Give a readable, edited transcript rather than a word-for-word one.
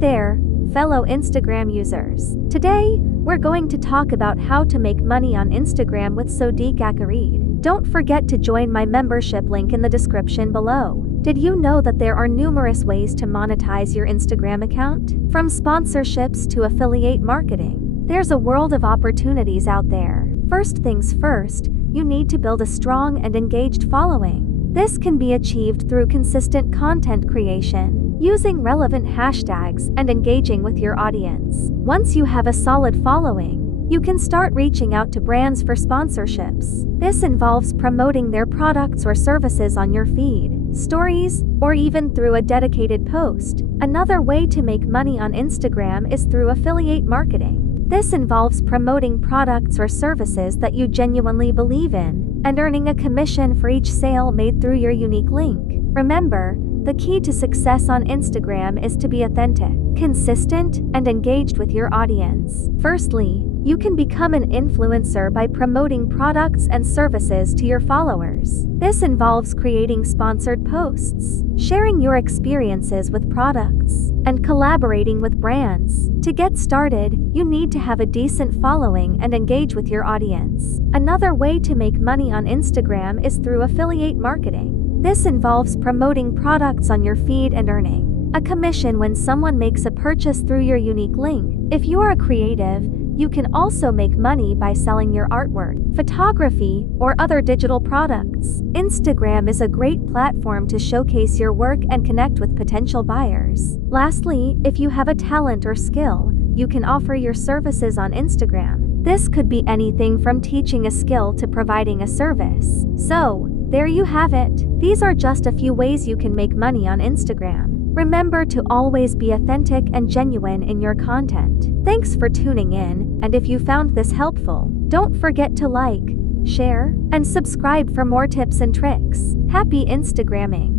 there, fellow Instagram users. Today, we're going to talk about how to make money on Instagram with Sodiq Akareed. Don't forget to join my membership link in the description below. Did you know that there are numerous ways to monetize your Instagram account? From sponsorships to affiliate marketing, there's a world of opportunities out there. First things first, you need to build a strong and engaged following. This can be achieved through consistent content creation, using relevant hashtags, and engaging with your audience. Once you have a solid following, you can start reaching out to brands for sponsorships. This involves promoting their products or services on your feed, stories, or even through a dedicated post. Another way to make money on Instagram is through affiliate marketing. This involves promoting products or services that you genuinely believe in, and earning a commission for each sale made through your unique link. Remember, the key to success on Instagram is to be authentic, consistent, and engaged with your audience. Firstly, you can become an influencer by promoting products and services to your followers. This involves creating sponsored posts, sharing your experiences with products, and collaborating with brands. To get started, you need to have a decent following and engage with your audience. Another way to make money on Instagram is through affiliate marketing. This involves promoting products on your feed and earning a commission when someone makes a purchase through your unique link. If you are a creative, you can also make money by selling your artwork, photography, or other digital products. Instagram is a great platform to showcase your work and connect with potential buyers. Lastly, if you have a talent or skill, you can offer your services on Instagram. This could be anything from teaching a skill to providing a service. So, there you have it. These are just a few ways you can make money on Instagram. Remember to always be authentic and genuine in your content. Thanks for tuning in, and if you found this helpful, don't forget to like, share, and subscribe for more tips and tricks. Happy Instagramming!